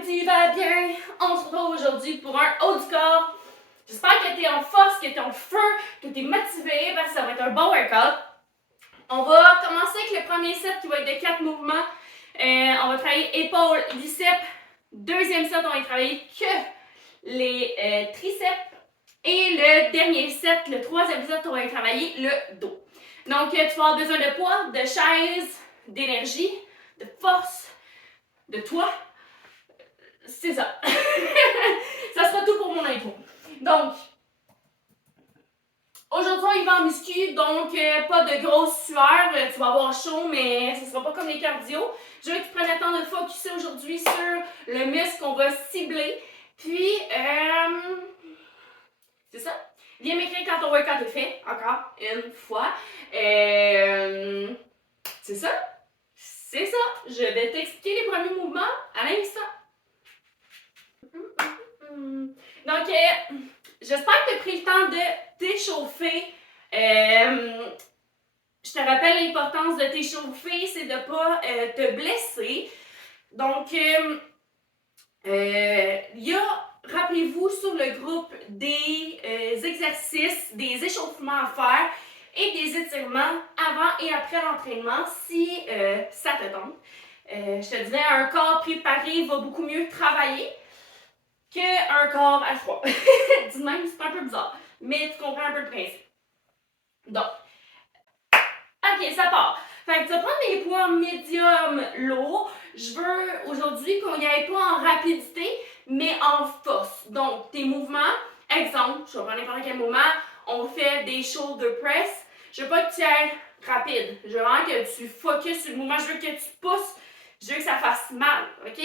que tu vas bien. On se retrouve aujourd'hui pour un haut du corps. J'espère que tu es en force, que tu es en feu, que tu es motivé parce que ça va être un bon workout. On va commencer avec le premier set qui va être de 4 mouvements. On va travailler épaules, biceps. Deuxième set, on va travailler que les triceps. Et le dernier set, le troisième set, on va travailler le dos. Donc, tu vas avoir besoin de poids, de chaise, d'énergie, de force, de toi. C'est ça. Ça sera tout pour mon intro. Donc, aujourd'hui, on y va en muscu, donc pas de grosse sueur. Tu vas avoir chaud, mais ce sera pas comme les cardio. Je veux que tu prennes le temps de focuser aujourd'hui sur le muscle qu'on va cibler. Puis, c'est ça. Viens m'écrire quand ton workout est fait, encore une fois. C'est ça. C'est ça. Je vais t'expliquer les premiers mouvements à l'instant. Donc, j'espère que tu as pris le temps de t'échauffer. Je te rappelle l'importance de t'échauffer, c'est de ne pas te blesser. Donc, il y a, rappelez-vous, sur le groupe des exercices, des échauffements à faire et des étirements avant et après l'entraînement si ça te tente. Je te dirais, un corps préparé va beaucoup mieux travailler qu'un corps à froid. Dis même, c'est un peu bizarre, mais tu comprends un peu le principe. Donc, ok, ça part. Fait que tu vas prendre des poids médium lourds. Je veux aujourd'hui qu'on n'y aille pas en rapidité, mais en force. Donc, tes mouvements, exemple, je vais prendre n'importe quel mouvement, on fait des shoulder press. Je veux pas que tu ailles rapide. Je veux vraiment que tu focuses sur le mouvement. Je veux que tu pousses. Je veux que ça fasse mal, ok?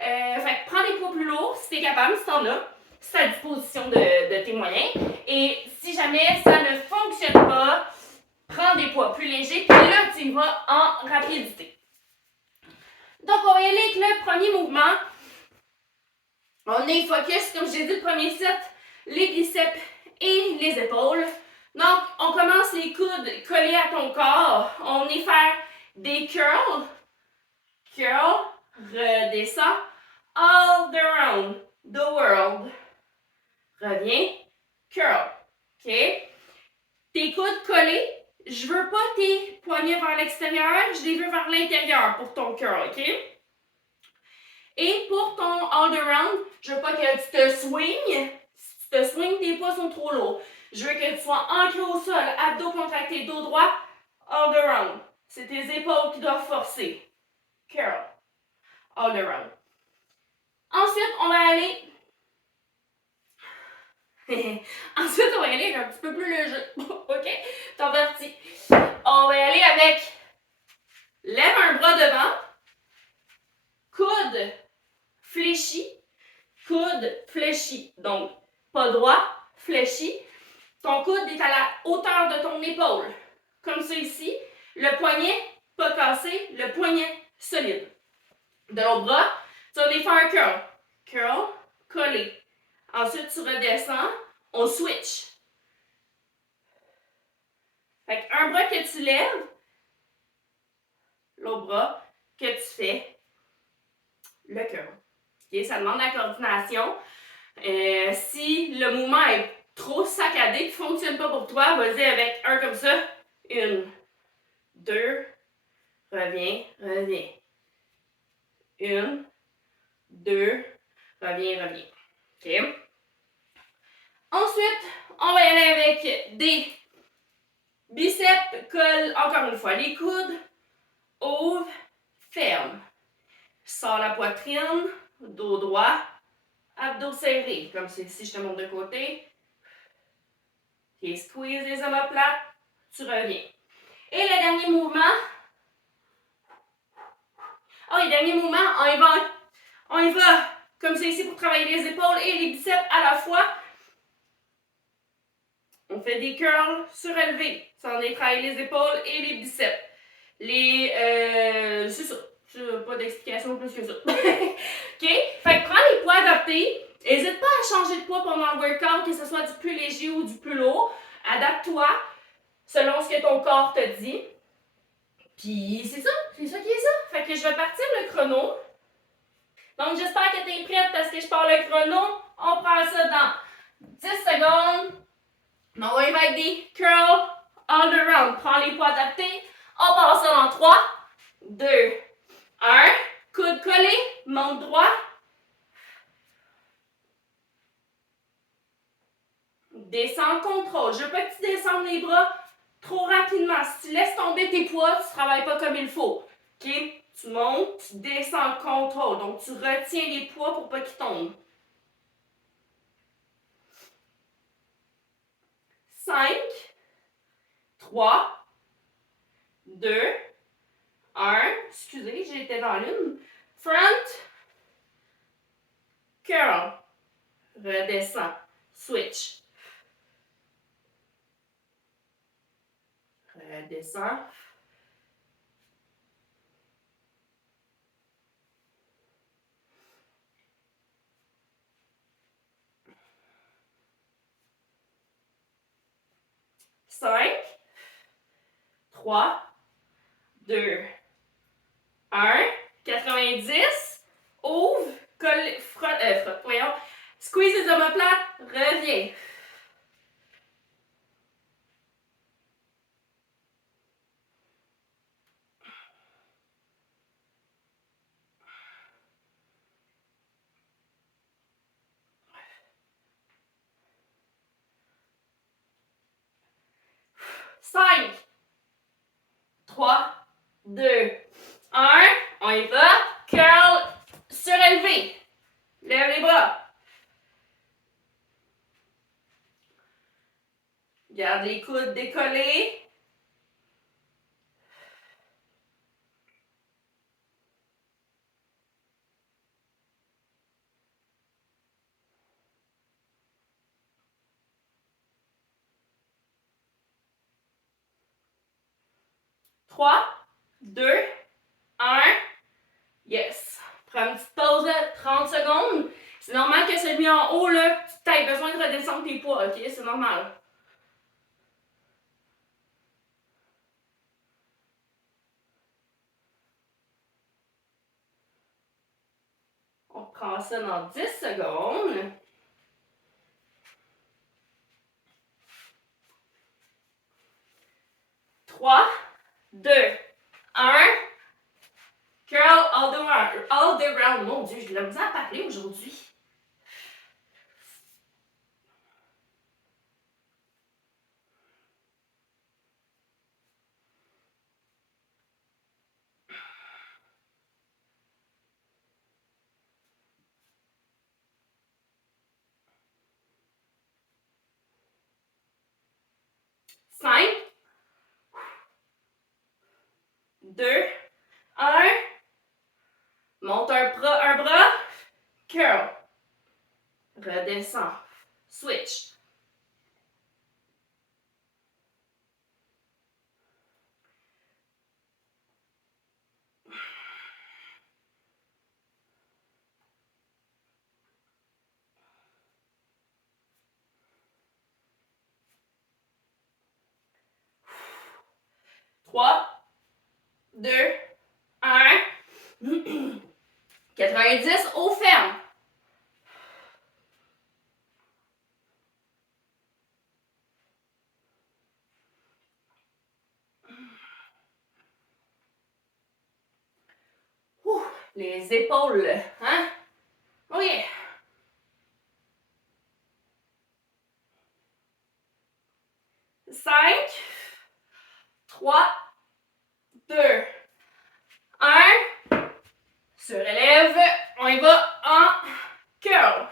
Fait que prends des poids plus lourds si tu es capable, si tu en as. Si tu as à disposition de tes moyens. Et si jamais ça ne fonctionne pas, prends des poids plus légers, puis là, tu y vas en rapidité. Donc, on va y aller avec le premier mouvement. On est focus, comme je l'ai dit, le premier set, les biceps et les épaules. Donc, on commence les coudes collés à ton corps. On est faire des curls. Curl, redescends. All around the world. Reviens. Curl. OK? Tes coudes collés. Je veux pas tes poignets vers l'extérieur, je les veux vers l'intérieur pour ton curl, OK? Et pour ton all-around, je veux pas que tu te swings. Si tu te swings, tes poids sont trop lourds. Je veux que tu sois ancré au sol, abdos contractés, dos droit, all-around. C'est tes épaules qui doivent forcer. Curl. All-around. Ensuite, on va aller... Ensuite, on va y aller un petit peu plus léger. OK? T'es parti. On va y aller avec... Lève un bras devant. Coude fléchi. Coude fléchi. Donc, pas droit, fléchi. Ton coude est à la hauteur de ton épaule. Comme ça ici. Le poignet, pas cassé. Le poignet, solide. De l'autre bras, tu vas aller faire un curl. Curl, collé. Ensuite, tu redescends. On switch. Fait qu'un bras que tu lèves. L'autre bras que tu fais le curl. Okay? Ça demande la coordination. Si le mouvement est trop saccadé, qui ne fonctionne pas pour toi, vas-y avec un comme ça. 1, 2, reviens, reviens. 1, 2, reviens, reviens. OK? Ensuite, on va y aller avec des biceps, colle encore une fois les coudes. Ouvre, ferme. Sors la poitrine, dos droit, abdos serrés. Comme si je te montre de côté. Ok, squeeze les omoplates, tu reviens. Et le dernier mouvement. Oh, le dernier mouvement, on y va comme c'est ici pour travailler les épaules et les biceps à la fois. On fait des curls surélevés. Ça en est travailler les épaules et les biceps. C'est ça. Pas d'explication plus que ça. OK? Fait que prends les poids adaptés. N'hésite pas à changer de poids pendant le workout, que ce soit du plus léger ou du plus lourd. Adapte-toi selon ce que ton corps te dit. Puis c'est ça qui est ça. Fait que je vais partir le chrono. Donc, j'espère que tu es prête parce que je pars le chrono. On prend ça dans 10 secondes. Donc, on y va avec des curls all around. Prends les poids adaptés. On passe ça dans 3, 2, 1. Coude collé, monte droit. Descends, contrôle. Je veux pas que tu descendes les bras trop rapidement. Si tu laisses tomber tes poids, tu ne travailles pas comme il faut. OK? Tu montes, tu descends, contrôle. Donc, tu retiens les poids pour pas qu'ils tombent. 5, 3, 2, 1. Excusez, j'étais dans l'une. Front, curl. Redescends. Switch. Redescends. Cinq, 3, 2, 1. 90. Ouvre. Colle, frotte, voyons. Squeeze les omoplates. Reviens. Cinq, 3, 2, 1. On y va. Curl surélevé. Lève les bras. Garde les coudes décollés. Trois, 2, 1. Yes. Prends une petite pause de 30 secondes. C'est normal que celui en haut, là, tu aies besoin de redescendre tes poids, ok? C'est normal. On prend ça dans 10 secondes. 3, 2, 1. Curl all the round. Mon Dieu, j'ai de la misère à parler aujourd'hui. Cinq, 2, 1. Monte un bras. Curl. Redescends. Switch. Trois, 2, 1. 90 au ferme. Les épaules, hein? Oh yeah! 5, 3, 2, 1. Surélève. On y va en curl.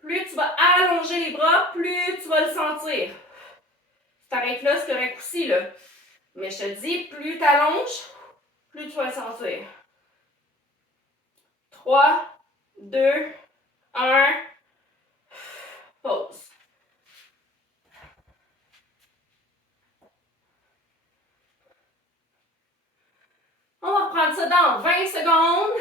Plus tu vas allonger les bras, plus tu vas le sentir. Si t'arrêtes là, c'est correct aussi, là. Mais je te dis, plus tu allonges, plus tu vas le sentir. 3, 2, 1. Pause. On va reprendre ça dans 20 secondes.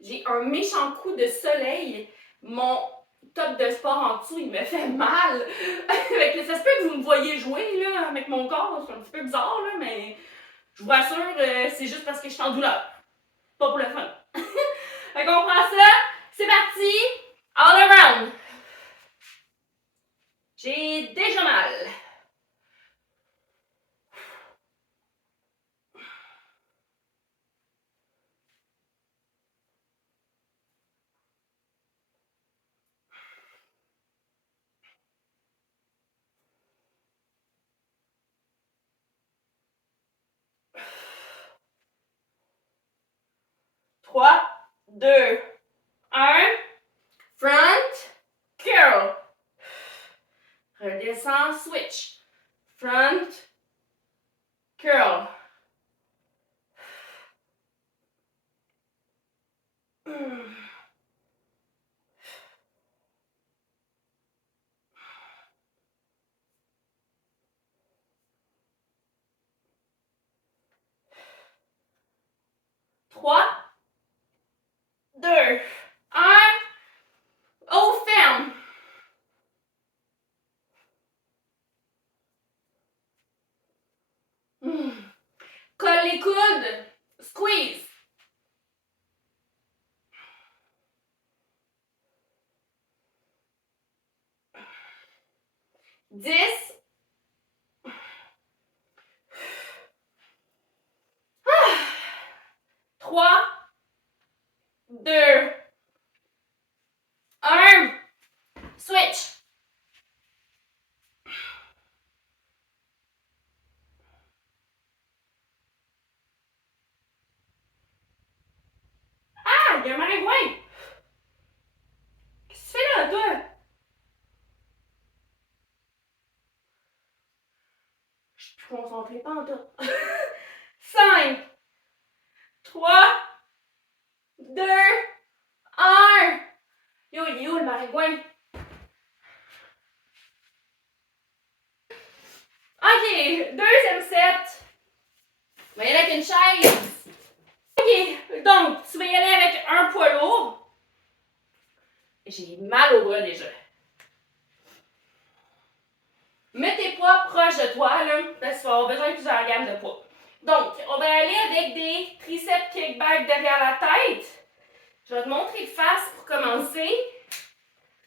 J'ai un méchant coup de soleil. Mon top de sport en dessous, il me fait mal. Fait que ça se peut que vous me voyez jouer là, avec mon corps, c'est un petit peu bizarre, là, mais je vous rassure, c'est juste parce que je suis en douleur. Pas pour le fun. Fait qu'on prend ça, c'est parti, all around. J'ai déjà mal. Trois, deux, un. Front, curl. Redescends, switch. Front, curl. 3, 2, 1. Haut ferme. Colle les coudes. Squeeze. 10. 3, 2, 1. Switch. Ah, il y a un maringouin. Qu'est-ce que tu fais là, toi? Je suis plus concentrée, pas en tout. 5, 3, 2, 1. Yo, il est où le maringouin? OK, deuxième set. On va y aller avec une chaise. OK, donc, tu vas y aller avec un poids lourd. J'ai mal au bras déjà. Mets tes poids proches de toi, là, parce que tu vas avoir besoin de plusieurs gammes de poids. Donc, on va aller avec des triceps kickback derrière la tête. Je vais te montrer de face pour commencer.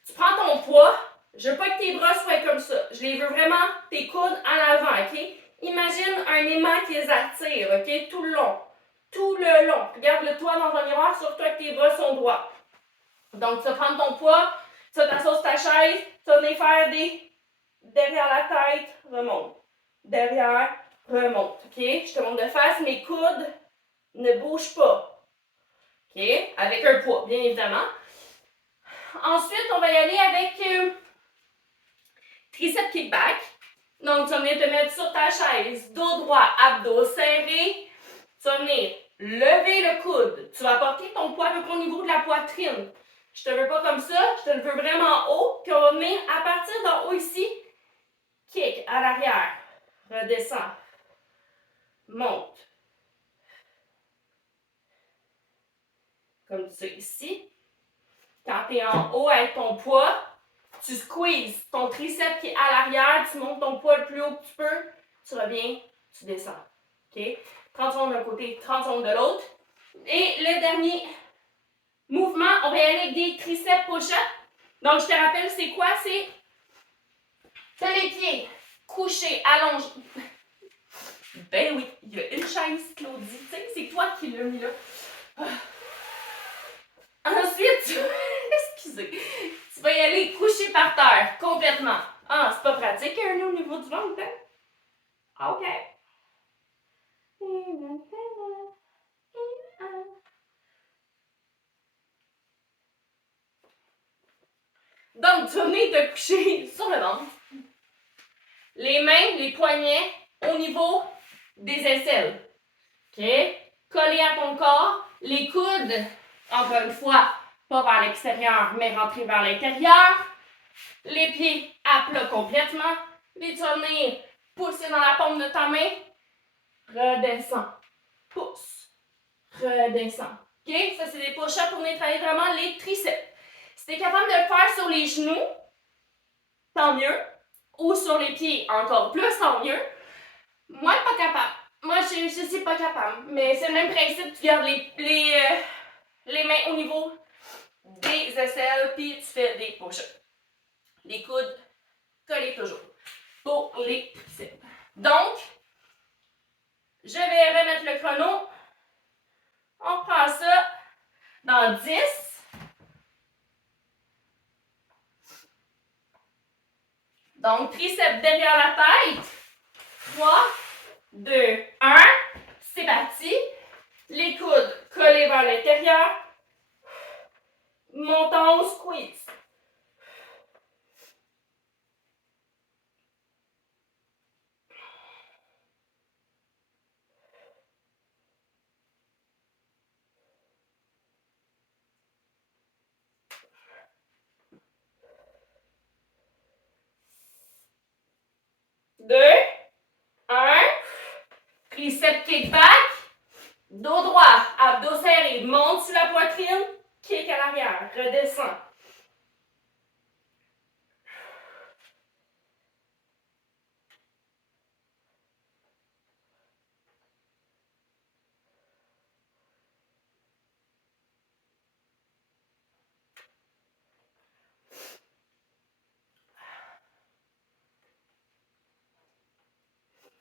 Tu prends ton poids. Je veux pas que tes bras soient comme ça. Je les veux vraiment tes coudes en avant, OK? Imagine un aimant qui les attire, OK? Tout le long. Tout le long. Regarde-le-toi dans un miroir, sur-toi que tes bras sont droits. Donc, tu vas prendre ton poids, tu vas t'asseoir sur ta chaise, tu vas venir faire des derrière la tête, remonte. Derrière, remonte. OK? Je te montre de face, mes coudes ne bougent pas. OK? Avec un poids, bien évidemment. Ensuite, on va y aller avec triceps kickback. Donc, tu vas venir te mettre sur ta chaise, dos droit, abdos serrés. Tu vas venir lever le coude. Tu vas porter ton poids à peu près au niveau de la poitrine. Je te veux pas comme ça, je te le veux vraiment haut. Puis on va venir à partir d'en haut ici, kick à l'arrière. Redescends. Monte. Comme ça ici. Quand tu es en haut avec ton poids, tu squeezes ton triceps qui est à l'arrière, tu montes ton poids le plus haut que tu peux, tu reviens, tu descends. OK? 30 secondes d'un côté, 30 secondes de l'autre. Et le dernier mouvement, on va y aller avec des triceps push-up. Donc, je te rappelle, c'est quoi? C'est t'as les pieds couchés, allongés. Ben oui, il y a une chaise, Claudie. Tu sais, c'est toi qui l'as mis là. Ensuite, excusez, tu vas y aller couché par terre, complètement. Ah, c'est pas pratique, un au niveau du ventre, hein? OK. Donc, tu vas venir te coucher sur le ventre. Les mains, les poignets au niveau des aisselles. OK? Collé à ton corps. Les coudes, encore une fois, pas vers l'extérieur, mais rentrés vers l'intérieur. Les pieds à plat complètement. Puis tu vas venir pousser dans la paume de ta main. Redescends. Pousse. Redescends. OK? Ça, c'est des push-ups pour venir travailler vraiment les triceps. Si tu es capable de le faire sur les genoux, tant mieux. Ou sur les pieds, encore plus, tant mieux. Moi, pas capable. Moi, je suis pas capable. Mais c'est le même principe. Tu gardes les mains au niveau des aisselles, puis tu fais des push-ups. Les coudes collés toujours pour les triceps. Donc, je vais remettre le chrono. On prend ça dans 10. Donc, triceps derrière la tête. 3, 2, 1. C'est parti. Les coudes collés vers l'intérieur. Montant au squeeze. Deux, un. Triceps kickback. Dos droit, abdos serrés. Monte sur la poitrine. Kick à l'arrière. Redescends.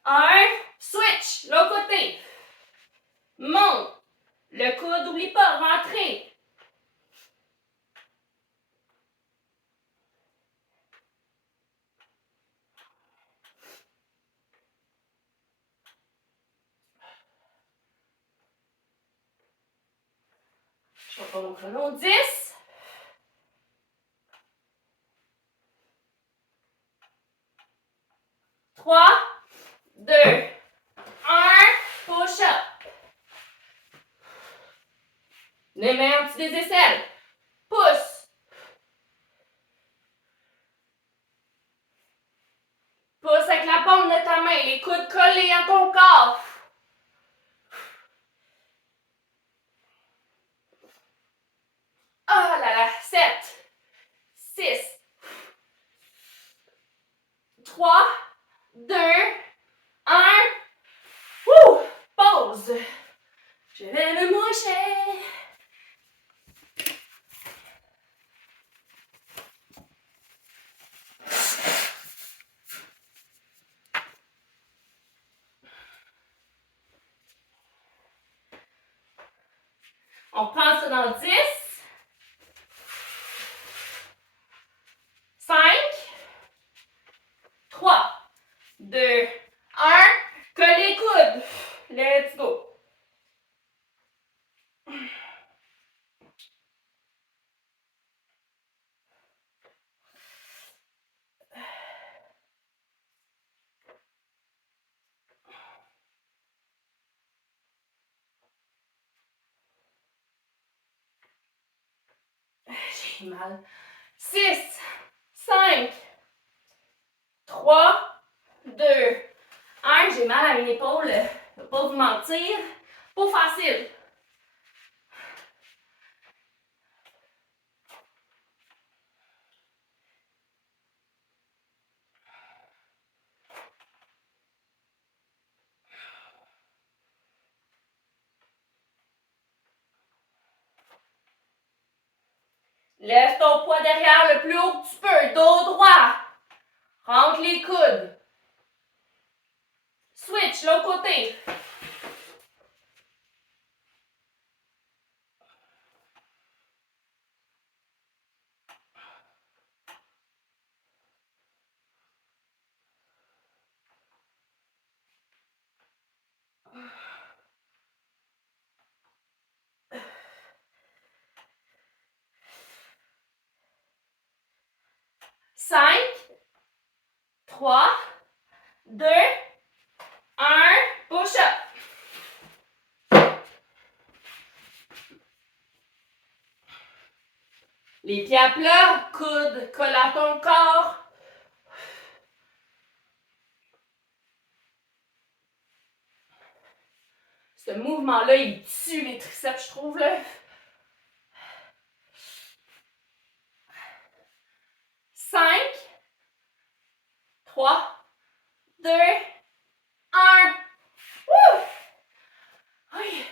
Un. Switch. L'autre côté. Monte. Le coude, n'oublie pas, rentrez. Je vais prendre mon chrono. 10. 3, 2, 1. Push-up. Les mains en dessous des aisselles. Pousse. Pousse avec la paume de ta main. Les coudes collés à ton corps. Oh là là. 7, 6, 3, 2, 1. Pause. Je vais me moucher. On prend ça dans 10. 5, 3, 2, 1. Colle les coudes. Let's go. J'ai mal. 6, 5, 3, 2, 1. J'ai mal à une épaule. Je ne vais pas vous mentir. Pas facile. Lève ton poids derrière le plus haut que tu peux. Dos droit. Rentre les coudes. Switch, l'autre côté. Cinq, 3, 2, 1. Push up. Les pieds à plat, coudes collent à ton corps. Ce mouvement-là, il tue les triceps, je trouve, là. 3, 2, 1. Wouh! Oui.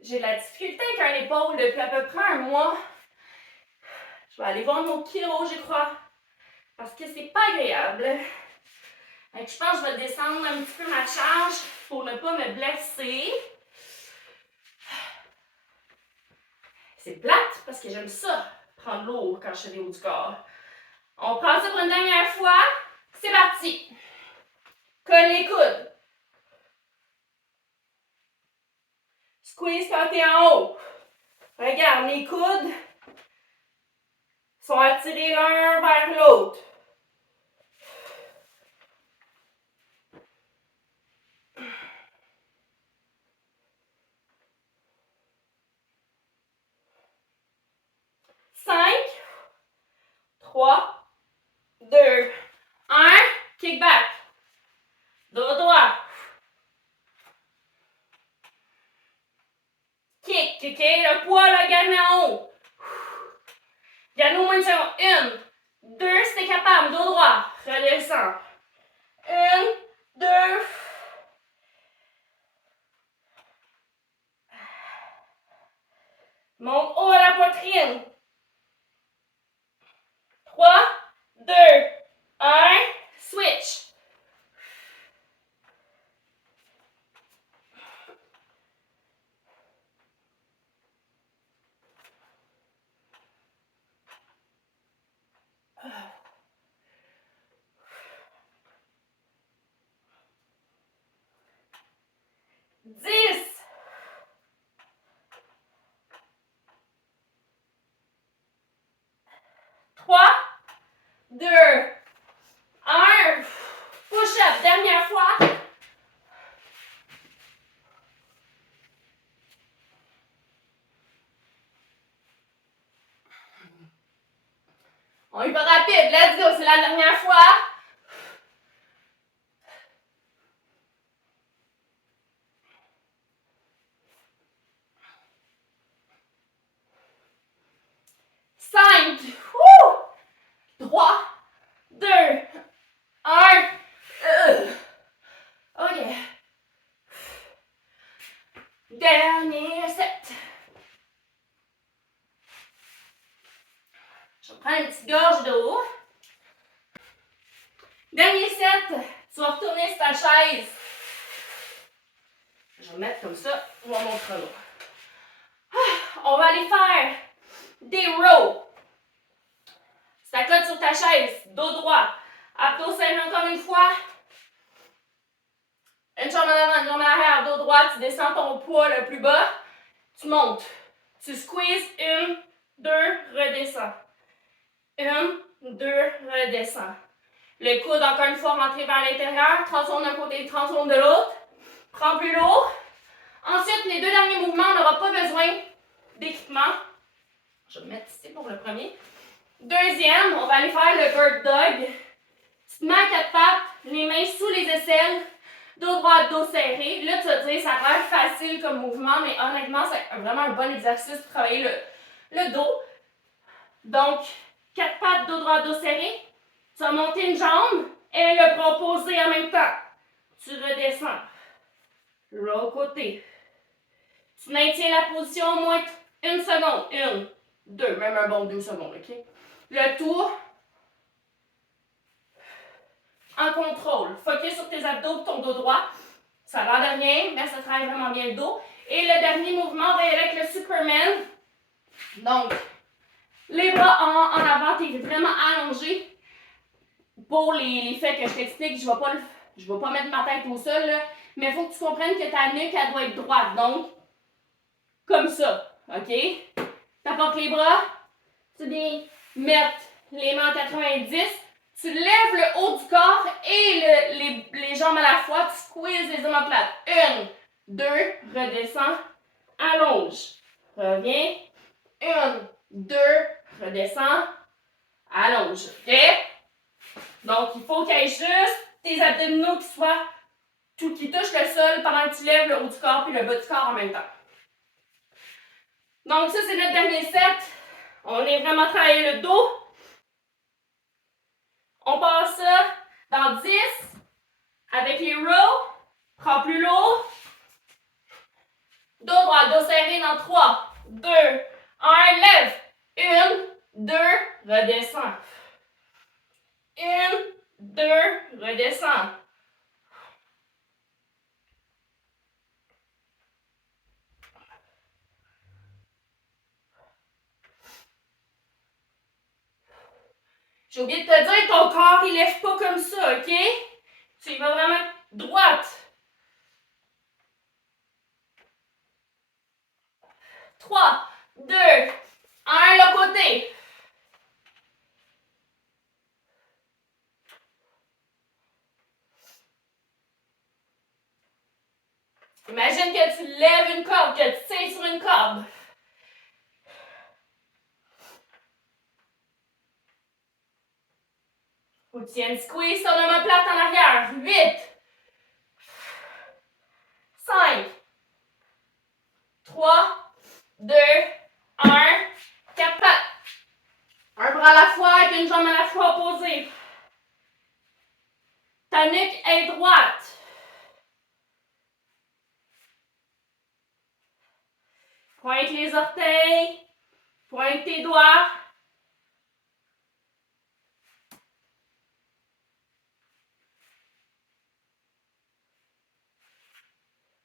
J'ai de la difficulté avec un épaule depuis à peu près un mois. Je vais aller voir mon chiro, je crois. Parce que c'est pas agréable. Donc, je pense que je vais descendre un petit peu ma charge pour ne pas me blesser. C'est plate parce que j'aime ça, prendre lourd quand je fais des hauts du corps. On prend ça pour une dernière fois. C'est parti. Colle les coudes. Squeeze quand t'es en haut. Regarde, mes coudes sont attirés l'un vers l'autre. Cinq, 3, 2, 1. Kick back. Dos droit. Kick, ok? Le poids, là, gagne en haut. Gagne au moins une seconde. 1, 2, si t'es capable. Dos droit. Redescends. 1, 2. Monte haut à la poitrine. 3, 2, 1. Switch. Dix. 3, 2, 1. Push-up. Dernière fois. On y va rapide. Let's go. C'est la dernière fois. Cinq. 3, 2, 1. OK. Dernier set. Je vais prendre une petite gorge d'eau. Dernier set. Tu vas retourner sur ta chaise. Je vais me mettre comme ça pour mon chrono. On va aller faire des rows. Tu t'accotes sur ta chaise, dos droit. Abdos serrés encore une fois. Une jambe en avant, une jambe en arrière, dos droit. Tu descends ton poids le plus bas. Tu montes. Tu squeezes. 1, 2, redescends. 1, 2, redescends. Le coude, encore une fois, rentré vers l'intérieur. Transforme d'un côté, transforme de l'autre. Prends plus lourd. Ensuite, les deux derniers mouvements, on n'aura pas besoin d'équipement. Je vais me mettre ici pour le premier. Deuxième, on va aller faire le bird dog. Tu te mets à quatre pattes, les mains sous les aisselles, dos droit, dos serré. Là, tu vas te dire, ça a l'air facile comme mouvement, mais honnêtement, c'est vraiment un bon exercice pour travailler le dos. Donc, quatre pattes, dos droit, dos serré. Tu vas monter une jambe et le bras opposé en même temps. Tu redescends. L'autre côté. Tu maintiens la position au moins une seconde. 1, 2, même un bon 2 secondes, ok? Le tour en contrôle. Focus sur tes abdos et ton dos droit. Ça a l'air de rien, mais ça travaille vraiment bien le dos. Et le dernier mouvement, on va y aller avec le Superman. Donc, les bras en avant, tu es vraiment allongé. Pour les faits que je t'explique, je ne vais pas mettre ma tête au sol, là, mais il faut que tu comprennes que ta nuque, elle doit être droite. Donc, comme ça, ok? T'apportes les bras, tu viens mettre les mains en 90, tu lèves le haut du corps et les jambes à la fois, tu squeezes les omoplates. 1, 2, redescends, allonge. Reviens. 1, 2, redescends, allonge. Ok? Donc, il faut qu'il y ait juste tes abdominaux qui touchent le sol pendant que tu lèves le haut du corps et le bas du corps en même temps. Donc, ça, c'est notre dernier set. On est vraiment travaillé le dos. On passe ça dans 10 avec les rows. Prends plus lourd. Dos droit, dos serré dans 3, 2, 1, lève. 1, 2, redescends. 1, 2, redescends. J'ai oublié de te dire, ton corps, il lève pas comme ça, OK? Tu y vas vraiment droite. 3, 2, 1, le côté. Imagine que tu lèves une corde, que tu tiens sur une corde. Faut que tu tiennes squeeze ton omoplate en arrière. 8, 5, 3, 2, 1, 4 pattes. Un bras à la fois avec une jambe à la fois opposée. Ta nuque est droite. Pointe les orteils. Pointe tes doigts.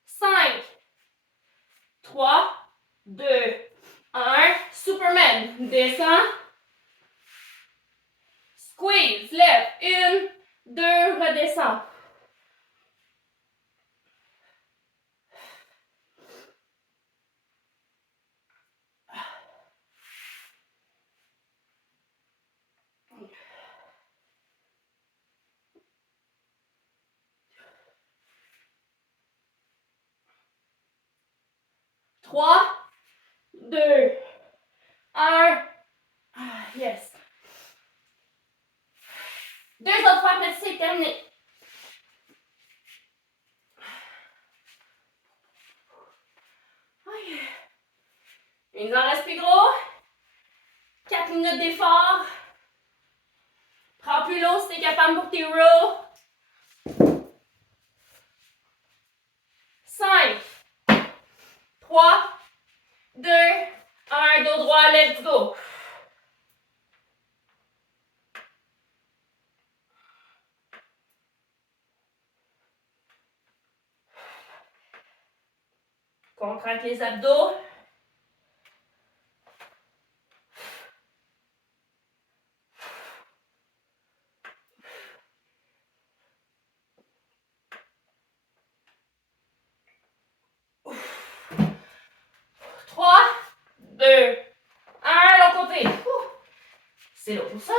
Cinq, 3, 2, 1. Superman. Descends. Squeeze. Lève. 1, 2, redescends. Trois, 2, 1. Yes. Deux autres fois, après c'est terminé. Il nous en reste plus gros. 4 minutes d'effort. Prends plus l'eau si t'es capable pour tes rows. 5, 3, 2, 1. Dos droit, let's go. Contracte les abdos. Trois, 2, 1. L'autre côté. C'est long pour ça.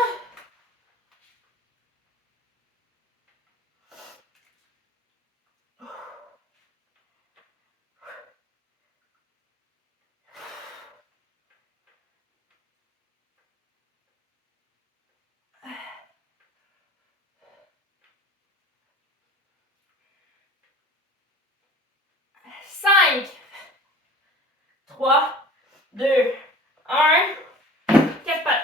Cinq, 3, 2, 1. 4 pattes.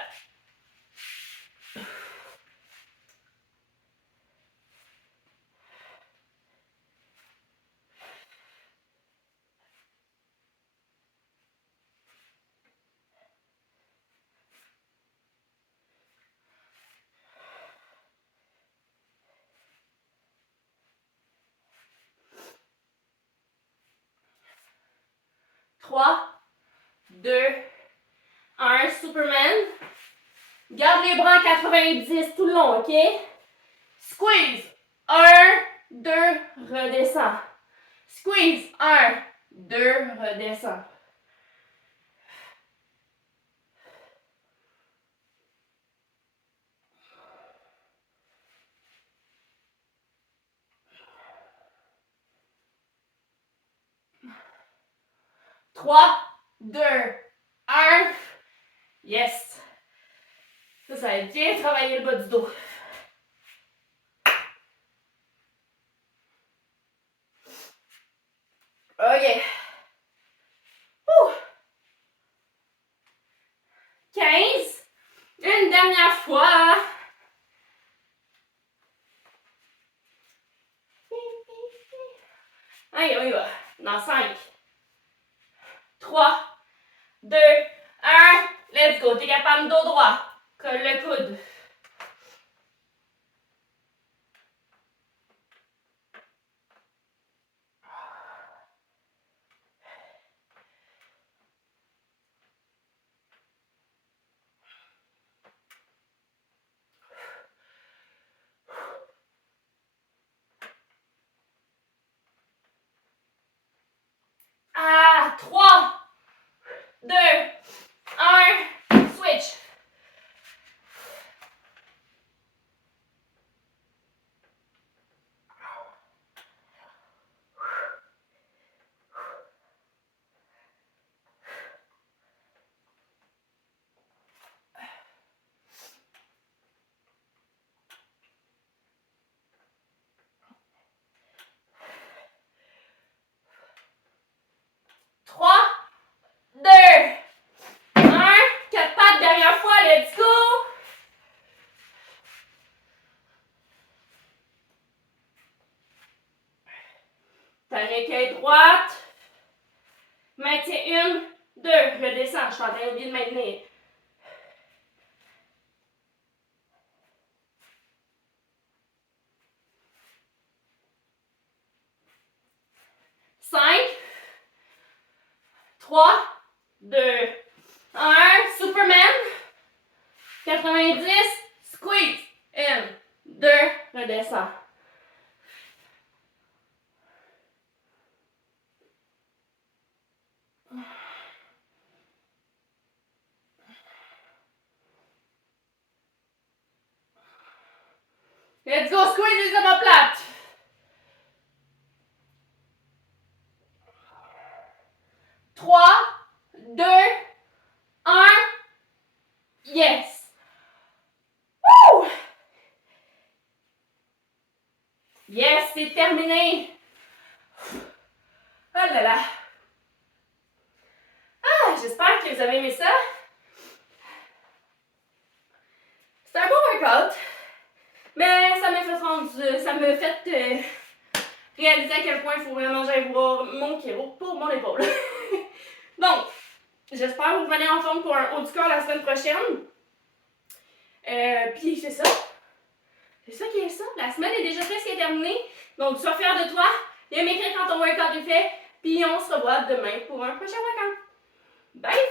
Trois, 2, 1. Superman. Garde les bras en 90 tout le long, OK? Squeeze. 1, 2, redescends. Squeeze. 1, 2, redescends. Trois, 2, 1. Yes. Ça va bien travailler le bas du dos. OK. 15. Une dernière fois. on y va. Dans 5, 3, 2, 1. Let's go. T'es capable, dos droit. Colle le coude. Ah, 3, 2, 1. Switch. Trois, deux, un. Quatre pattes, dernière fois, let's go. Panique à droite. Maintiens une, deux. Redescends, je suis en train d'oublier de maintenir. Cinq, trois, deux, un. Superman. 90. Squeeze. Une, deux. Redescends. Let's go, squeeze les omoplates. 3, 2, 1. Yes. Woo! Yes, c'est terminé. Oh là là. Ah, j'espère que vous avez aimé ça. C'est un bon workout. Mais ça m'a fait réaliser à quel point il faut vraiment que j'aille voir mon chiro pour mon épaule. Donc, j'espère que vous revenez en forme pour un haut du corps la semaine prochaine. Puis c'est ça. C'est ça qui est ça. La semaine est déjà presque terminée. Donc, sois fier de toi. Viens m'écrire quand ton workout est fait. Puis on se revoit demain pour un prochain workout. Bye!